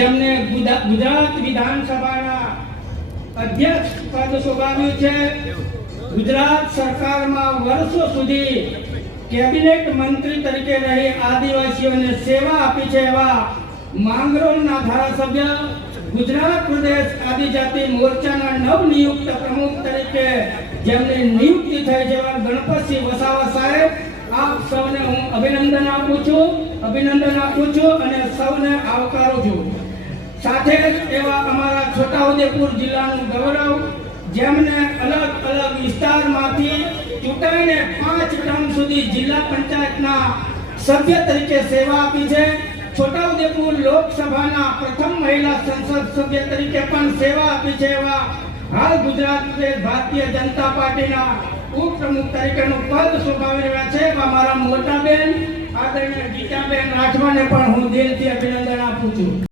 જેમને ગુજરાત વિધાનસભાના અધ્યક્ષ પદ શોભાવ્યું છે। ગુજરાત સરકારમાં વર્ષો સુધી કેબિનેટ મંત્રી તરીકે રહી આદિવાસીઓને સેવા આપી છે એવા માંગરોળના ધારાસભ્ય, ગુજરાત પ્રદેશ આદિજાતિ મોરચાના નવનિયુક્ત પ્રમુખ તરીકે જેમની નિયુક્તિ થઈ છે એવા ગણપતસિંહ વસાવા સાહેબ, આપ સૌને હું અભિનંદન આપું છું અને સૌને આવકારું છું। સાથે જ એવા અમારા છોટાઉદેપુર જિલ્લાનું ગૌરવ, જેમને અલગ અલગ વિસ્તારમાંથી ચૂંટાઈને 5 ટર્મ સુધી જિલ્લા પંચાયતના સભ્ય તરીકે સેવા આપી છે। છોટાઉદેપુર લોકસભાના પ્રથમ મહિલા સંસદ સભ્ય તરીકે પણ સેવા આપી છે એવા હાલ ગુજરાત પ્રદેશ ભારતીય જનતા પાર્ટીના ઉપપ્રમુખ તરીકેનું પદ શોભાવી રહ્યા છે અમારા મોટા બેન આદરણીય ગીતાબેન રાઠવાને પણ હું દિલથી અભિનંદન આપું છું।